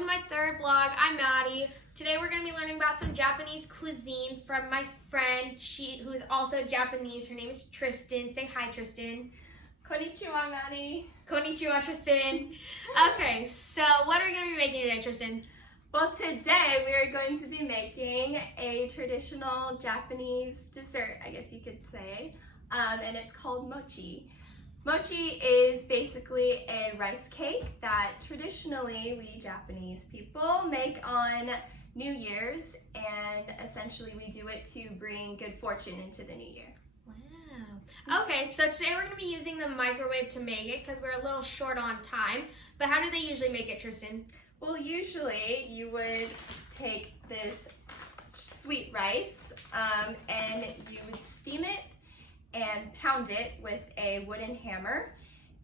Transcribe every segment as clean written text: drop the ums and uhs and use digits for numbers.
welcome to my third vlog. I'm Maddie. Today we're going to be learning about some Japanese cuisine from my friend, who is also Japanese. Her name is Tristyn. Say hi, Tristyn. Konnichiwa, Maddie. Konnichiwa, Tristyn. Okay, so what are we going to be making today, Tristyn? Well, today we are going to be making a traditional Japanese dessert, I guess you could say, and it's called mochi. Mochi is basically a rice cake that traditionally we Japanese people make on New Year's, and essentially we do it to bring good fortune into the new year. Wow. Okay, so today we're going to be using the microwave to make it because we're a little short on time. But how do they usually make it, Tristyn? Well, usually you would take this sweet rice and you would steam it and pound it with a wooden hammer,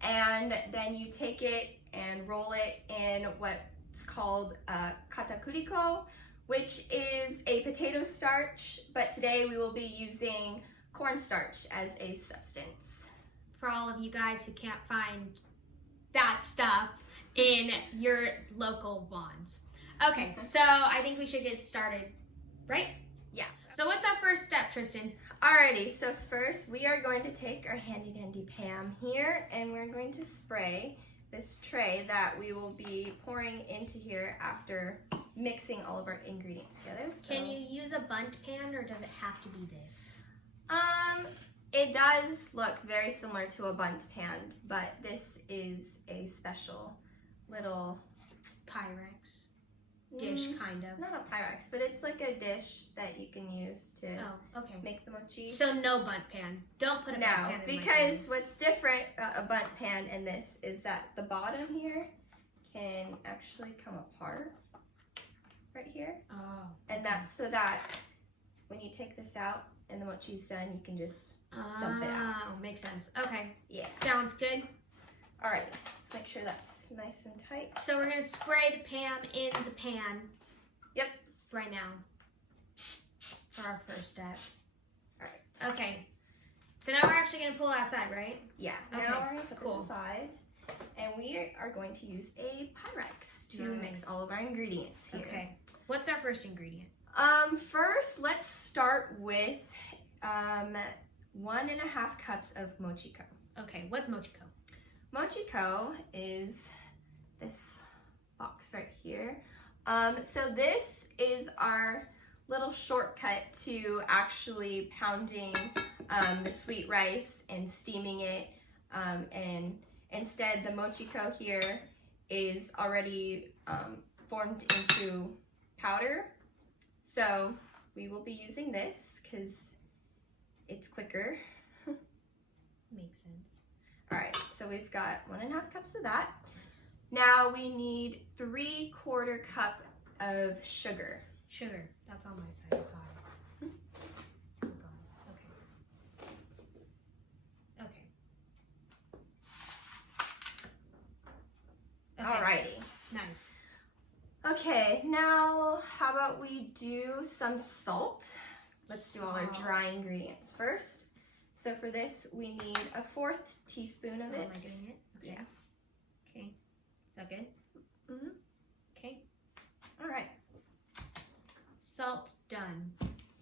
and then you take it and roll it in what's called katakuriko, which is a potato starch, but today we will be using cornstarch as a substance. For all of you guys who can't find that stuff in your local Vons. Okay, so I think we should get started, right? Yeah. So what's our first step, Tristyn? Alrighty, so first we are going to take our handy dandy Pam here, and we're going to spray this tray that we will be pouring into here after mixing all of our ingredients together. So, can you use a bundt pan, or does it have to be this? It does look very similar to a bundt pan, but this is a special little Pyrex dish, kind of. Not a Pyrex, but it's like a dish that you can use to make the mochi. So no bundt pan. Don't put a bundt pan in because what's different about a bundt pan in this is that the bottom here can actually come apart right here. Oh. And that's so that when you take this out and the mochi's done, you can just dump it out. Oh, makes sense. Okay. Yeah. Sounds good. All right, let's make sure that's nice and tight. So we're gonna spray the Pam in the pan. Yep. Right now. For our first step. All right. Okay. So now we're actually gonna pull outside, right? Yeah. Okay. Now we're gonna put this aside, and we are going to use a Pyrex to mix all of our ingredients here. Okay. What's our first ingredient? First, let's start with 1.5 cups of mochiko. Okay. What's mochiko? Mochiko is this box right here. So this is our little shortcut to actually pounding the sweet rice and steaming it. And instead, the mochiko here is already formed into powder. So we will be using this because it's quicker. Makes sense. All right, so we've got 1.5 cups of that. Nice. Now we need 3/4 cup of sugar. Sugar, that's on my side. Got it. Got it. Okay. Okay. Alrighty. Nice. Okay, now how about we do some salt? Let's do all our dry ingredients first. So for this, we need 1/4 teaspoon of it. Am I doing it? Okay. Yeah. Okay. Is that good? Mm-hmm. Okay. All right. Salt done.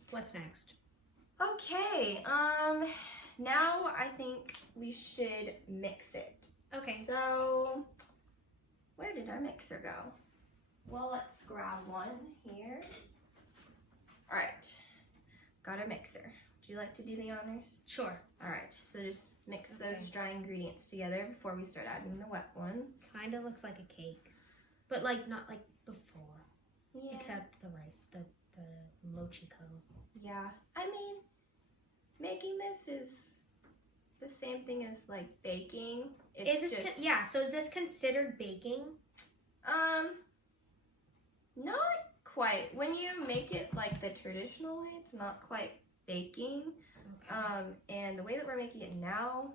What's next? Okay. Now I think we should mix it. Okay. So where did our mixer go? Well, let's grab one here. All right. Got a mixer. Would you like to do the honors? Sure. All right, so just mix those dry ingredients together before we start adding the wet ones. Kind of looks like a cake, but like not like before. Yeah. Except the rice, the mochiko. Yeah. I mean, making this is the same thing as like baking. It's is this just, so is this considered baking? Not quite. When you make it like the traditional way, it's not quite baking. Okay. And the way that we're making it now,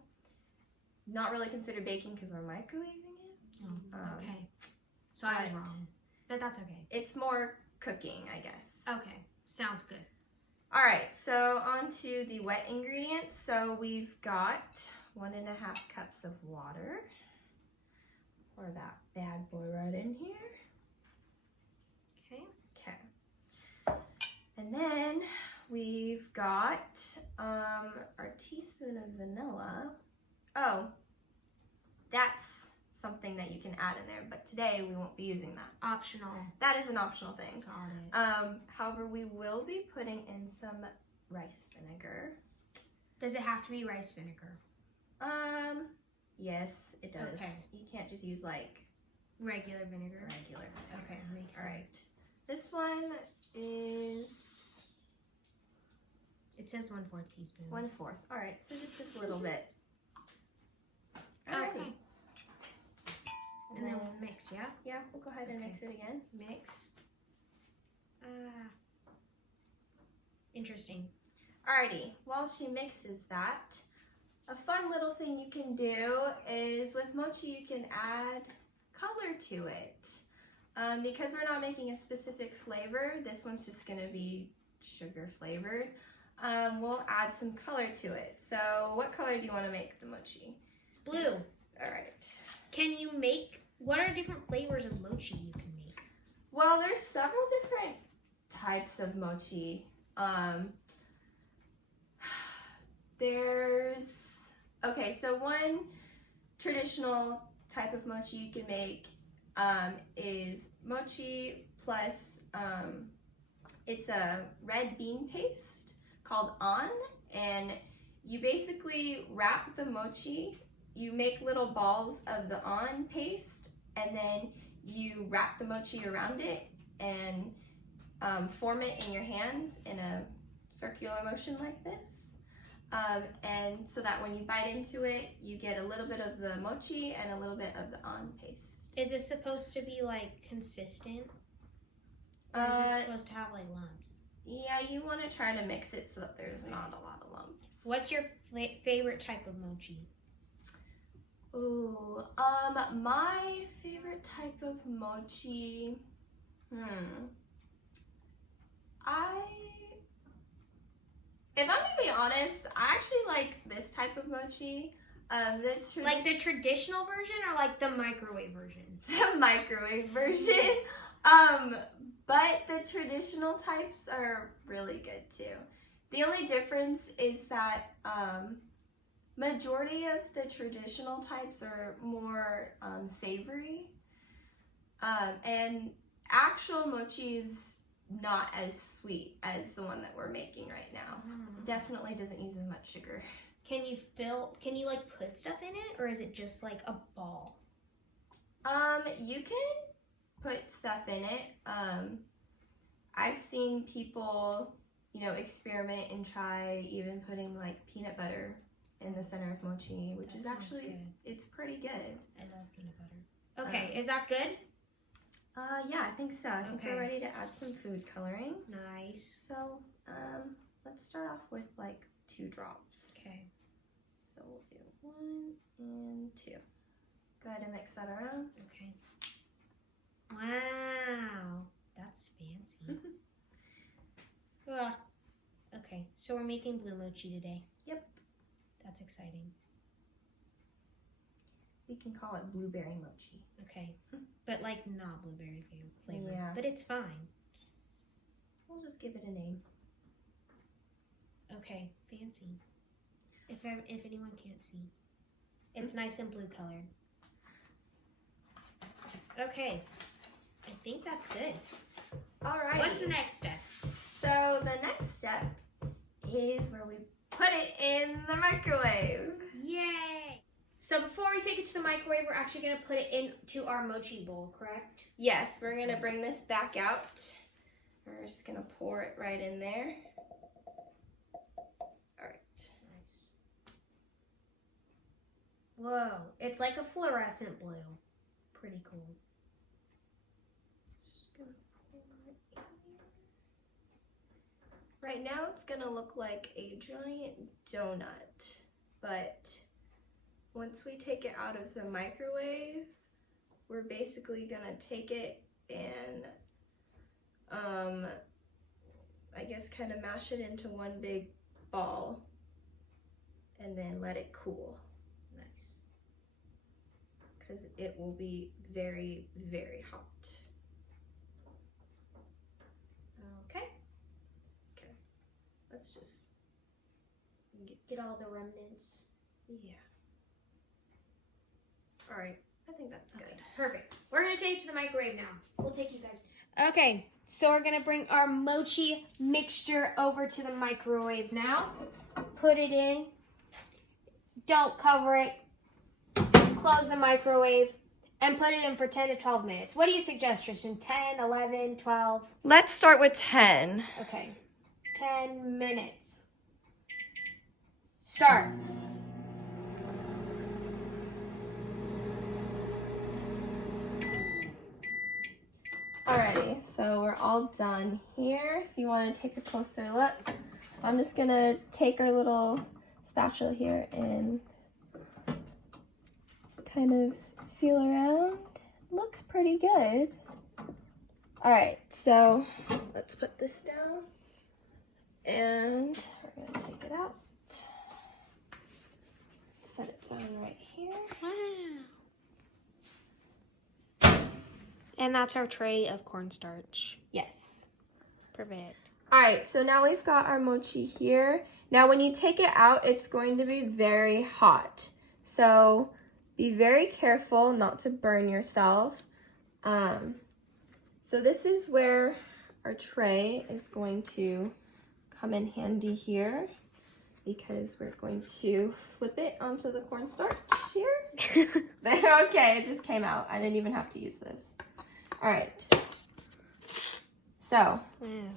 not really considered baking because we're microwaving it. Oh, okay. So I was wrong, but that's okay. It's more cooking, I guess. Okay, sounds good. All right, so on to the wet ingredients. So we've got 1.5 cups of water. Pour that bad boy right in here. then we've got our teaspoon of vanilla. Oh, that's something that you can add in there, but today we won't be using that. Optional. That is an optional thing. Got it. However, we will be putting in some rice vinegar. Does it have to be rice vinegar? Yes, it does. Okay. You can't just use like Regular vinegar. regular vinegar. Okay, makes sense. All right. This one is It says 1/4 teaspoon. 1/4. All right, so just this little bit. Okay. And then we'll mix, yeah? Yeah, we'll go ahead and Okay. mix it again. Mix. Interesting. Alrighty, while she mixes that, a fun little thing you can do is with mochi you can add color to it. Because we're not making a specific flavor, this one's just going to be sugar flavored, we'll add some color to it. So what color do you want to make the mochi? Blue. Alright. Can you make, what are different flavors of mochi you can make? Well, there's several different types of mochi. Okay, so one traditional type of mochi you can make is mochi plus, it's a red bean paste called on, and you basically wrap the mochi, you make little balls of the on paste, and then you wrap the mochi around it and form it in your hands in a circular motion like this. And so that when you bite into it, you get a little bit of the mochi and a little bit of the on paste. Is it supposed to be like consistent? Or is it supposed to have like lumps? Yeah, you want to try to mix it so that there's not a lot of lumps. What's your favorite type of mochi? Ooh, my favorite type of mochi, if I'm gonna be honest, I actually like this type of mochi. Like the traditional version or like the microwave version? The microwave version. But the traditional types are really good too. The only difference is that majority of the traditional types are more savory, and actual mochi is not as sweet as the one that we're making right now. Definitely doesn't use as much sugar. Can you like put stuff in it, or is it just like a ball? You can put stuff in it. I've seen people, experiment and try even putting like peanut butter in the center of mochi, which is actually good. It's pretty good. I love peanut butter. Okay, is that good? Yeah, I think so. I think Okay. we're ready to add some food coloring. Nice. So, let's start off with like 2 drops. Okay. So we'll do 1 and 2. Go ahead and mix that around. Okay. Wow, that's fancy. Ugh. Okay, so we're making blue mochi today. Yep. That's exciting. We can call it blueberry mochi. Okay, but like not blueberry flavor. Yeah. But it's fine. We'll just give it a name. Okay, fancy. If anyone can't see, it's nice and blue colored. Okay, I think that's good. All right. What's the next step? So the next step is where we put it in the microwave. Yay! So before we take it to the microwave, we're actually going to put it into our mochi bowl, correct? Yes, we're going to bring this back out. We're just going to pour it right in there. All right. Nice. Whoa, it's like a fluorescent blue. Pretty cool. Just gonna pour it in here. Right now it's going to look like a giant donut, but once we take it out of the microwave, we're basically going to take it and I guess kind of mash it into one big ball and then let it cool. Nice. Because it will be very, very hot. Okay. let's just Get all the remnants. yeah. All right, I think that's good. Perfect. We're gonna take it to the microwave now. We'll take you guys. Okay, so we're gonna bring our mochi mixture over to the microwave now. Put it in. Don't cover it. Close the microwave and put it in for 10 to 12 minutes. What do you suggest, Tristyn? 10, 11, 12? Let's start with 10. Okay, 10 minutes. Start. Alrighty, so we're all done here. If you want to take a closer look, I'm just gonna take our little spatula here and kind of feel around. Looks pretty good. Alright, so let's put this down and we're gonna take it out. Set it down right here. Wow. And that's our tray of cornstarch. Yes. Perfect. Alright, so now we've got our mochi here. Now when you take it out, it's going to be very hot. So be very careful not to burn yourself. So this is where our tray is going to come in handy here, because we're going to flip it onto the cornstarch here. Okay, it just came out. I didn't even have to use this. All right. So,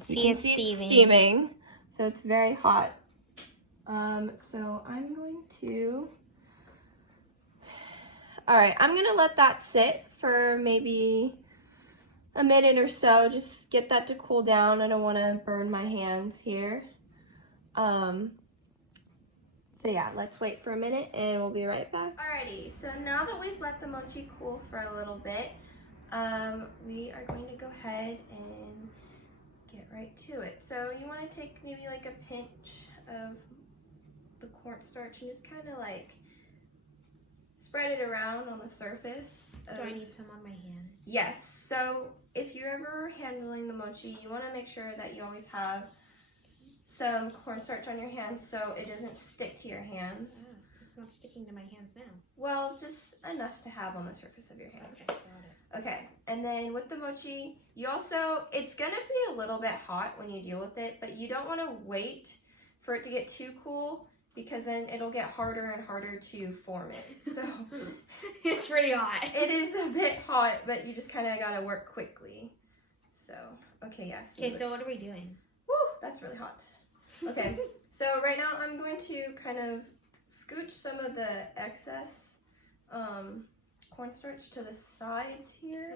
See, it's steaming. So it's very hot. So I'm going to, all right, I'm going to let that sit for maybe a minute or so. Just get that to cool down. I don't want to burn my hands here. So yeah, let's wait for a minute and we'll be right back. Alrighty, so now that we've let the mochi cool for a little bit, we are going to go ahead and get right to it. So you want to take maybe like a pinch of the cornstarch and just kind of like spread it around on the surface. Do I need some on my hands? Yes, so if you're ever handling the mochi, you want to make sure that you always have some cornstarch on your hands so it doesn't stick to your hands. Oh, it's not sticking to my hands now. Well, just enough to have on the surface of your hands. Okay, got it. Okay, and then with the mochi, you also, it's gonna be a little bit hot when you deal with it, but you don't want to wait for it to get too cool, because then it'll get harder and harder to form it. So it's pretty hot. it is a bit hot, but you just kind of gotta work quickly. So, okay, yes. Okay, so what are we doing? Woo, that's really hot. Okay, so right now I'm going to kind of scooch some of the excess cornstarch to the sides here.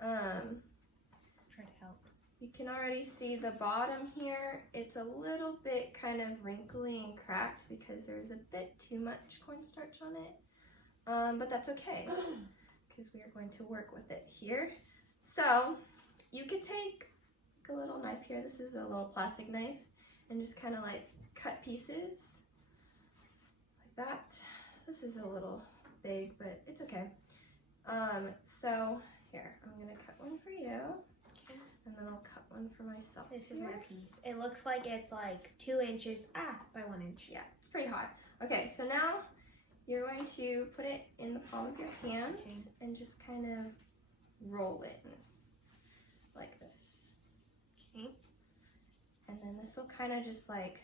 Try to help. You can already see the bottom here. It's a little bit kind of wrinkly and cracked because there's a bit too much cornstarch on it. But that's okay, because we are going to work with it here. So you could take a little knife here. This is a little plastic knife, and just kind of like cut pieces like that. This is a little big, but it's okay. So here, I'm gonna cut one for you. Okay. And then I'll cut one for myself. This is my piece. It looks like it's like 2 inches by 1 inch. Yeah, it's pretty hot. Okay, so now you're going to put it in the palm of your hand and just kind of roll it like this. Okay. And then this will kind of just like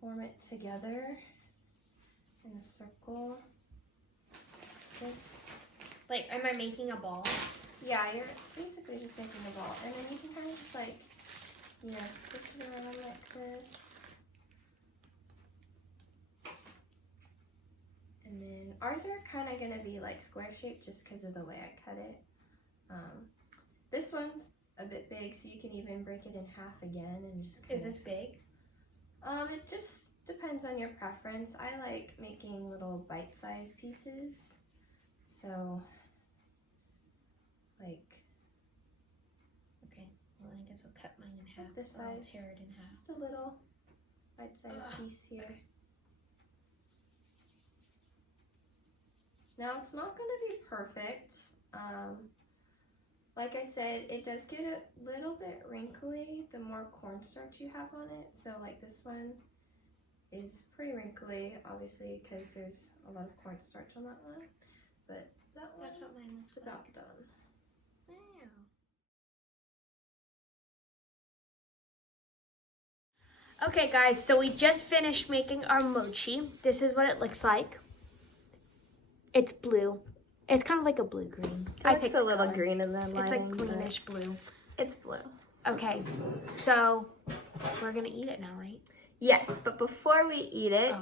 form it together in a circle. Like, am I making a ball? Yeah, you're basically just making a ball. And then you can kind of just like, you know, squish it around like this. And then ours are kind of going to be like square shaped just because of the way I cut it. This one's a bit big, so you can even break it in half again and just Is this big? It just depends on your preference. I like making little bite-sized pieces. So, like, okay, well, I guess I'll cut mine in half. this I'll size. tear it in half. Just a little bite-sized piece here. Okay. Now, it's not going to be perfect. like I said, it does get a little bit wrinkly the more cornstarch you have on it. So like this one is pretty wrinkly, obviously, because there's a lot of cornstarch on that one. But that one, That's what mine looks is about done. Okay guys, so we just finished making our mochi. This is what it looks like. It's blue. It's kind of like a blue-green. It looks a little green in the lighting. It's like greenish blue. It's blue. Okay, so we're gonna eat it now, right? Yes, but before we eat it,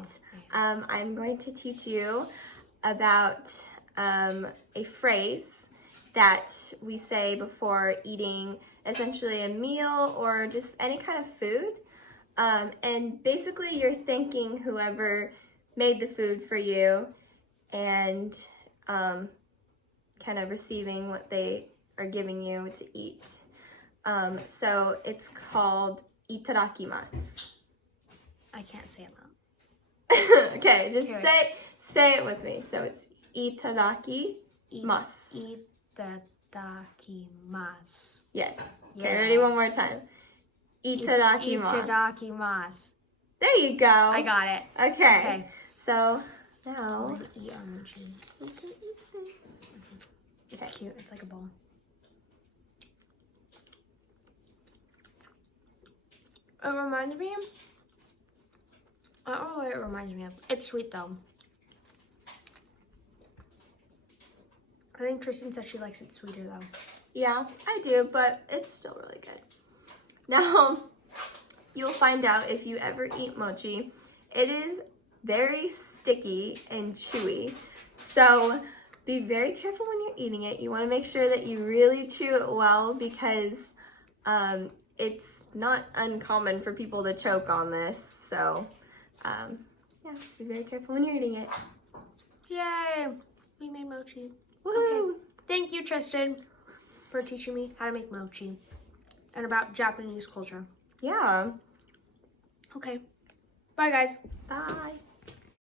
I'm going to teach you about a phrase that we say before eating essentially a meal or just any kind of food. And basically you're thanking whoever made the food for you and kind of receiving what they are giving you to eat. So it's called itadakimasu. I can't say it now. Okay, just say it with me. So it's itadakimasu. Itadakimasu. Yes. Yeah. Okay, ready one more time. Itadakimasu. Itadakimasu. There you go. I got it. Okay. So I'm now gonna eat our mochi. we can eat this. It's cute. It's like a ball. It reminds me. I don't know what it reminds me of. It's sweet though. I think Tristyn said she likes it sweeter though. Yeah, I do, but it's still really good. Now, you'll find out if you ever eat mochi, it is very sticky and chewy. So be very careful when you're eating it. You want to make sure that you really chew it well because it's not uncommon for people to choke on this. So yeah, just be very careful when you're eating it. Yay! We made mochi. Woohoo! Okay. Thank you, Tristyn, for teaching me how to make mochi and about Japanese culture. Yeah. Okay. Bye, guys. Bye.